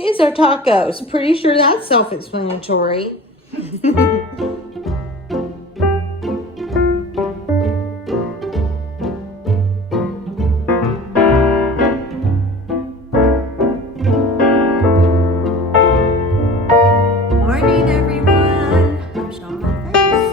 These are tacos. Pretty sure that's self-explanatory. Morning, everyone. I'm showing my face.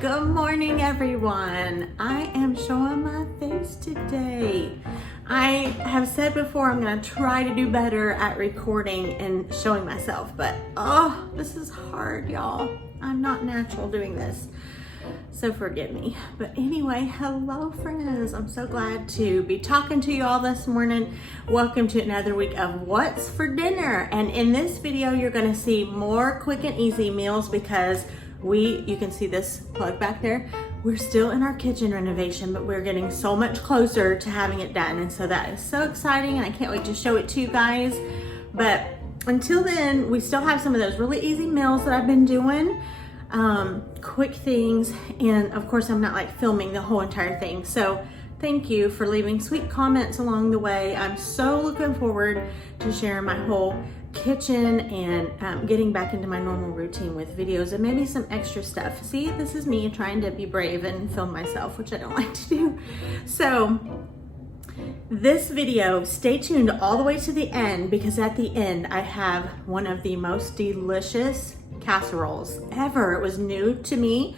Good morning, everyone. I am showing my face today. I have said before I'm gonna try to do better at recording and showing myself, but oh, this is hard, y'all. I'm not natural doing this, so forgive me. But anyway, hello friends. I'm so glad to be talking to you all this morning. Welcome to another week of What's for Dinner. And in this video, you're gonna see more quick and easy meals because you can see this plug back there. We're still in our kitchen renovation, but we're getting so much closer to having it done. And so that is so exciting and I can't wait to show it to you guys. But until then, we still have some of those really easy meals that I've been doing, quick things. And of course, I'm not like filming the whole entire thing. So thank you for leaving sweet comments along the way. I'm so looking forward to sharing my whole kitchen and getting back into my normal routine with videos and maybe some extra stuff. See, this is me trying to be brave and film myself, which I don't like to do. So this video, stay tuned all the way to the end because at the end I have one of the most delicious casseroles ever. It was new to me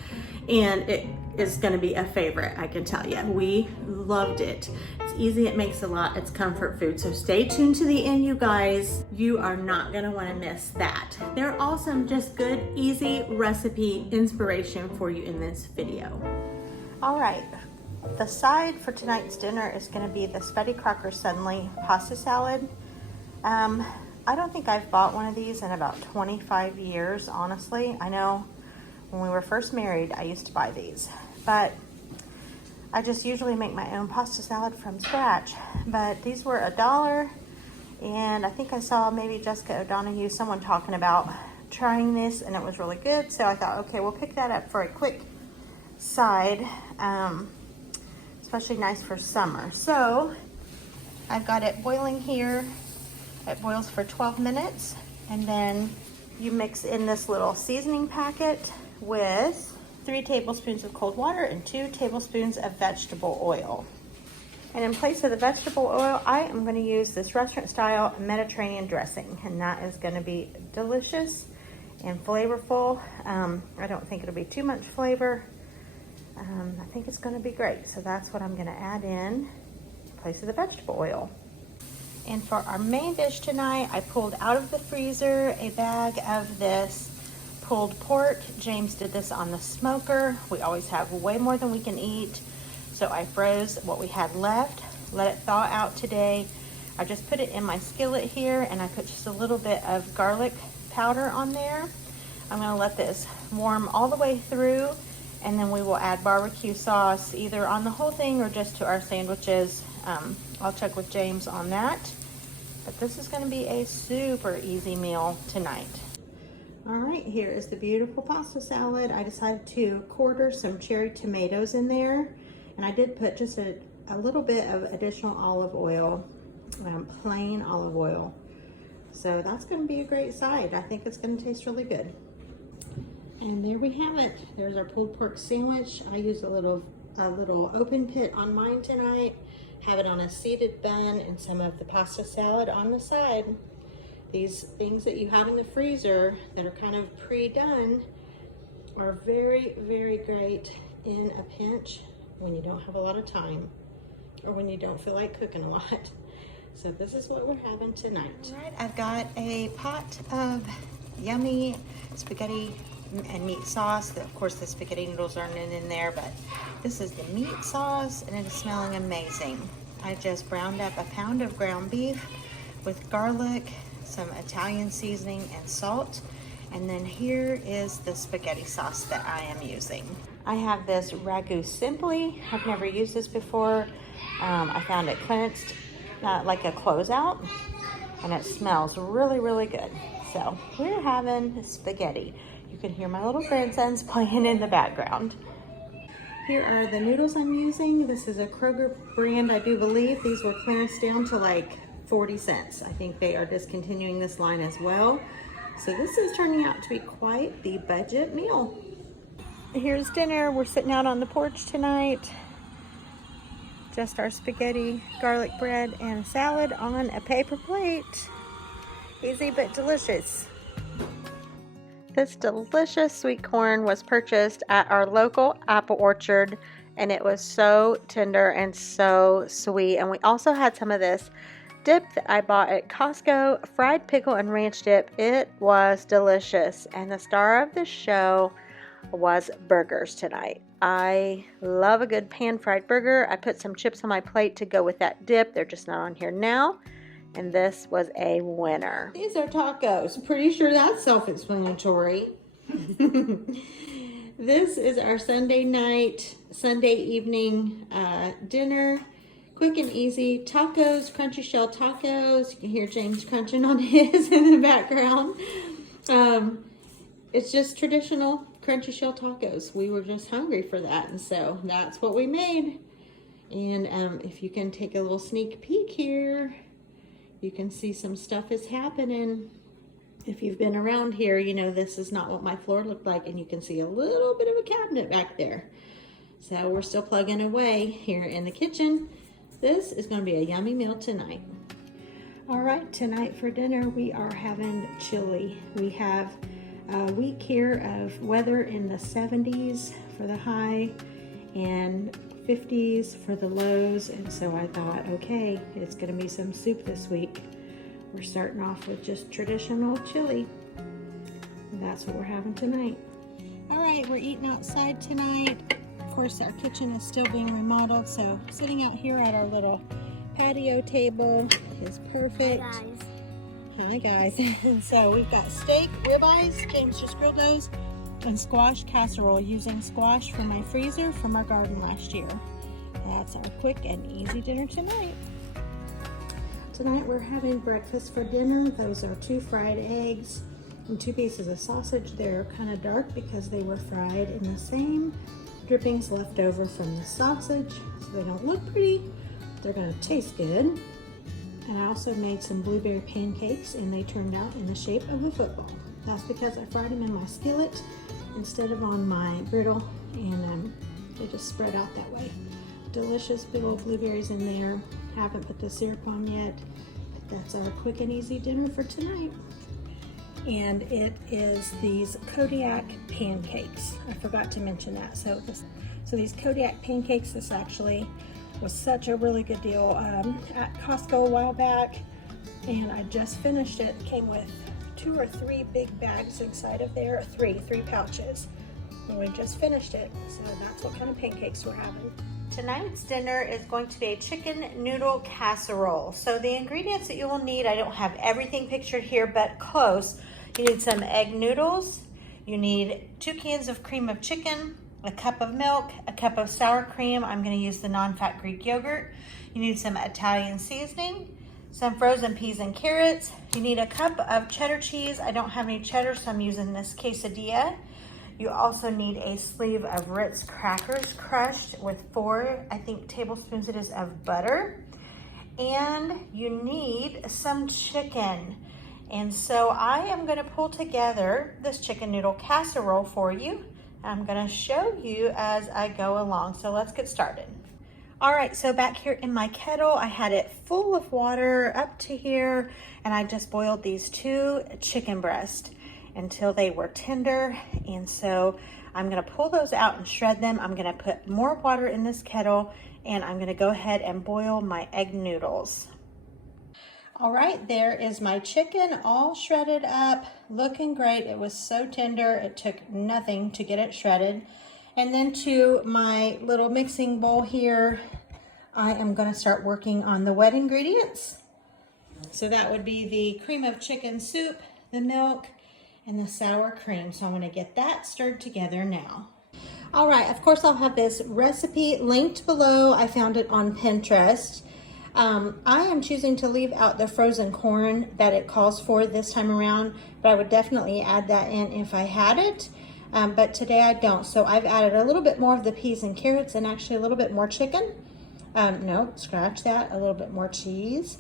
and it is going to be a favorite, I can tell you. We loved it. It's easy, it makes a lot, it's comfort food. So stay tuned to the end, you guys. You are not going to want to miss that. There are also some just good, easy recipe inspiration for you in this video. All right, the side for tonight's dinner is going to be the Spaghetti Crocker Suddenly pasta salad. I don't think I've bought one of these in about 25 years, honestly. I know when we were first married, I used to buy these, but I just usually make my own pasta salad from scratch. But these were $1, and I think I saw maybe Jessica O'Donoghue, someone talking about trying this, and it was really good. So I thought, okay, we'll pick that up for a quick side, especially nice for summer. So I've got it boiling here. It boils for 12 minutes, and then you mix in this little seasoning packet with 3 tablespoons of cold water and 2 tablespoons of vegetable oil. And in place of the vegetable oil, I am going to use this restaurant style Mediterranean dressing, and that is going to be delicious and flavorful. I don't think it'll be too much flavor. I think it's going to be great. So that's what I'm going to add in place of the vegetable oil. And for our main dish tonight, I pulled out of the freezer a bag of this pulled pork. James did this on the smoker. We always have way more than we can eat. So I froze what we had left, let it thaw out today. I just put it in my skillet here and I put just a little bit of garlic powder on there. I'm gonna let this warm all the way through and then we will add barbecue sauce either on the whole thing or just to our sandwiches. I'll check with James on that. But this is gonna be a super easy meal tonight. All right, here is the beautiful pasta salad. I decided to quarter some cherry tomatoes in there. And I did put just a little bit of additional olive oil, plain olive oil. So that's gonna be a great side. I think it's gonna taste really good. And there we have it. There's our pulled pork sandwich. I used a little open pit on mine tonight. Have it on a seeded bun and some of the pasta salad on the side. These things that you have in the freezer that are kind of pre-done are very, very great in a pinch when you don't have a lot of time or when you don't feel like cooking a lot. So this is what we're having tonight. All right, I've got a pot of yummy spaghetti and meat sauce. Of course, the spaghetti noodles aren't in there, but this is the meat sauce and it is smelling amazing. I just browned up a pound of ground beef with garlic, some Italian seasoning and salt. And then here is the spaghetti sauce that I am using. I have this ragu simply. I've never used this before. I found it cleansed like a closeout, and it smells really, really good. So we're having spaghetti. You can hear my little grandsons playing in the background. Here are the noodles I'm using. This is a Kroger brand, I do believe. These were clearanced down to like 40 cents. I think they are discontinuing this line as well. So this is turning out to be quite the budget meal. Here's dinner. We're sitting out on the porch tonight. Just our spaghetti, garlic bread, and salad on a paper plate. Easy but delicious. This delicious sweet corn was purchased at our local apple orchard, and it was so tender and so sweet. And we also had some of this dip that I bought at Costco, fried pickle and ranch dip. It was delicious. And the star of the show was burgers tonight. I love a good pan-fried burger. I put some chips on my plate to go with that dip. They're just not on here now. And this was a winner. These are tacos. Pretty sure that's self-explanatory. This is our Sunday evening dinner. Quick and easy tacos, crunchy shell tacos. You can hear James crunching on his in the background. It's just traditional crunchy shell tacos. We were just hungry for that, and so that's what we made. And if you can take a little sneak peek here, you can see some stuff is happening. If you've been around here, you know this is not what my floor looked like, and you can see a little bit of a cabinet back there. So we're still plugging away here in the kitchen. This is going to be a yummy meal tonight. All right, tonight for dinner we are having chili. We have a week here of weather in the 70s for the high and 50s for the lows, and so I thought, okay, it's going to be some soup this week. We're starting off with just traditional chili, and that's what we're having tonight. All right, we're eating outside tonight. Of course, our kitchen is still being remodeled, so sitting out here at our little patio table is perfect. Hi guys. And so we've got steak, ribeyes, James just grilled those, and squash casserole, using squash from my freezer from our garden last year. That's our quick and easy dinner tonight. Tonight we're having breakfast for dinner. Those are 2 fried eggs and 2 pieces of sausage. They're kind of dark because they were fried in the same drippings left over from the sausage, so they don't look pretty. They're going to taste good. And I also made some blueberry pancakes, and they turned out in the shape of a football. That's because I fried them in my skillet instead of on my griddle, and they just spread out that way. Delicious big old blueberries in there. Haven't put the syrup on yet, but that's our quick and easy dinner for tonight. And it is these Kodiak pancakes. I forgot to mention that. So these Kodiak pancakes, this actually was such a really good deal at Costco a while back, and I just finished it. It came with 2 or 3 big bags inside of there, 3 pouches, and we just finished it. So that's what kind of pancakes we're having. Tonight's dinner is going to be a chicken noodle casserole. So the ingredients that you will need, I don't have everything pictured here, but close. You need some egg noodles, you need 2 cans of cream of chicken, a cup of milk, a cup of sour cream. I'm going to use the non-fat Greek yogurt. You need some Italian seasoning, some frozen peas and carrots. You need a cup of cheddar cheese. I don't have any cheddar, so I'm using this quesadilla. You also need a sleeve of Ritz crackers crushed with 4, I think, tablespoons it is of butter. And you need some chicken. And so I am going to pull together this chicken noodle casserole for you. I'm going to show you as I go along. So let's get started. All right, so back here in my kettle, I had it full of water up to here, and I just boiled these 2 chicken breasts until they were tender. And so I'm going to pull those out and shred them. I'm going to put more water in this kettle, and I'm going to go ahead and boil my egg noodles. All right, there is my chicken all shredded up, looking great. It was so tender, it took nothing to get it shredded. And then to my little mixing bowl here, I am going to start working on the wet ingredients. So that would be the cream of chicken soup, the milk, and the sour cream. So I'm going to get that stirred together now. All right, of course I'll have this recipe linked below. I found it on Pinterest. I am choosing to leave out the frozen corn that it calls for this time around, but I would definitely add that in if I had it. But today I don't, so I've added a little bit more of the peas and carrots and actually a little bit more chicken. No, scratch that, a little bit more cheese.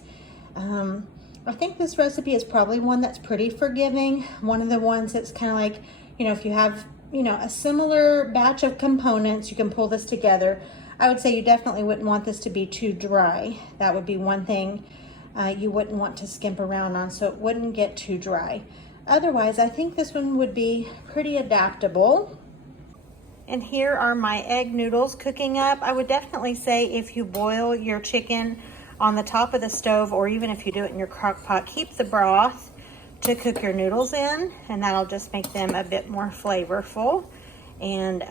I think this recipe is probably one that's pretty forgiving. One of the ones that's kind of like, you know, if you have, you know, a similar batch of components, you can pull this together. I would say you definitely wouldn't want this to be too dry. That would be one thing you wouldn't want to skimp around on, so it wouldn't get too dry. Otherwise, I think this one would be pretty adaptable. And here are my egg noodles cooking up. I would definitely say if you boil your chicken on the top of the stove, or even if you do it in your crock pot, keep the broth to cook your noodles in, and that'll just make them a bit more flavorful. And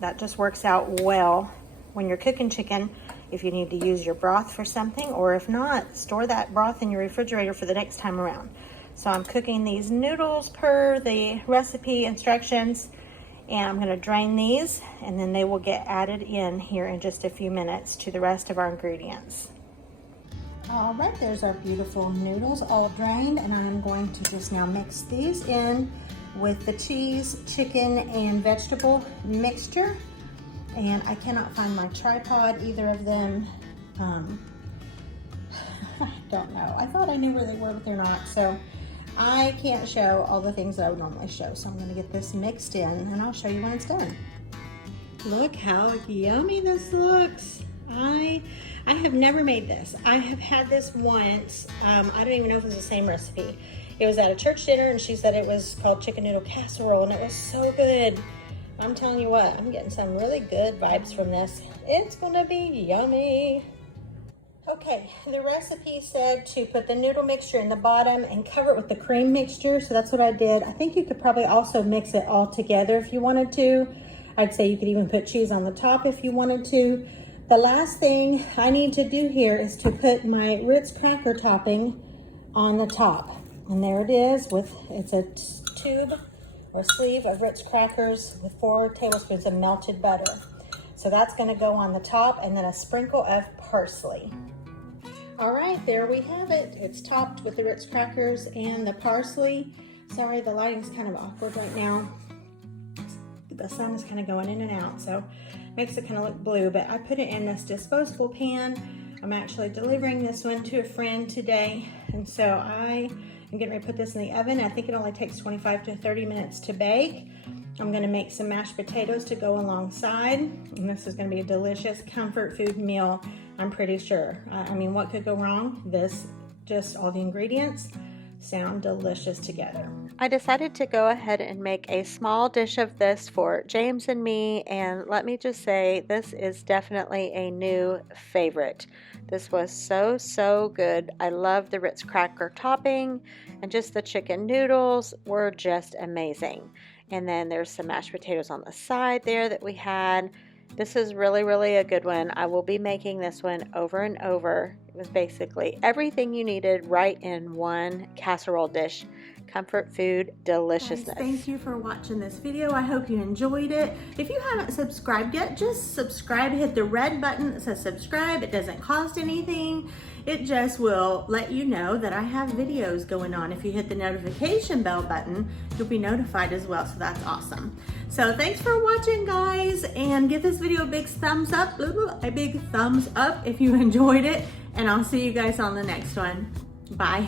that just works out well when you're cooking chicken. If you need to use your broth for something, or if not, store that broth in your refrigerator for the next time around. So I'm cooking these noodles per the recipe instructions, and I'm going to drain these, and then they will get added in here in just a few minutes to the rest of our ingredients. All right, there's our beautiful noodles all drained, and I'm going to just now mix these in with the cheese, chicken, and vegetable mixture. And I cannot find my tripod, either of them. I don't know. I thought I knew where they were, but they're not. So I can't show all the things that I would normally show. So I'm gonna get this mixed in, and I'll show you when it's done. Look how yummy this looks. I have never made this. I have had this once. I don't even know if it's the same recipe. It was at a church dinner, and she said it was called chicken noodle casserole, and it was so good. I'm telling you what, I'm getting some really good vibes from this. It's gonna be yummy. Okay, the recipe said to put the noodle mixture in the bottom and cover it with the cream mixture, so that's what I did. I think you could probably also mix it all together if you wanted to. I'd say you could even put cheese on the top if you wanted to. The last thing I need to do here is to put my Ritz cracker topping on the top. And there it is, it's a tube or sleeve of Ritz crackers with 4 tablespoons of melted butter. So that's gonna go on the top, and then a sprinkle of parsley. All right, there we have it. It's topped with the Ritz crackers and the parsley. Sorry, the lighting's kind of awkward right now. The sun is kind of going in and out, so makes it kind of look blue, but I put it in this disposable pan. I'm actually delivering this one to a friend today, and so I am getting ready to put this in the oven. I think it only takes 25 to 30 minutes to bake. I'm gonna make some mashed potatoes to go alongside, and this is gonna be a delicious comfort food meal, I'm pretty sure. I mean, what could go wrong? Just all the ingredients sound delicious together. I decided to go ahead and make a small dish of this for James and me, and let me just say, this is definitely a new favorite. This was so good. I love the Ritz cracker topping, and just the chicken noodles were just amazing. And then there's some mashed potatoes on the side there that we had. This is really a good one. I will be making this one over and over. It was basically everything you needed right in one casserole dish. Comfort food deliciousness. Guys, thank you for watching this video. I hope you enjoyed it. If you haven't subscribed yet, just subscribe. Hit the red button that says subscribe. It doesn't cost anything. It just will let you know that I have videos going on. If you hit the notification bell button, you'll be notified as well, so that's awesome. So thanks for watching, guys, and give this video a big thumbs up, if you enjoyed it, and I'll see you guys on the next one. Bye.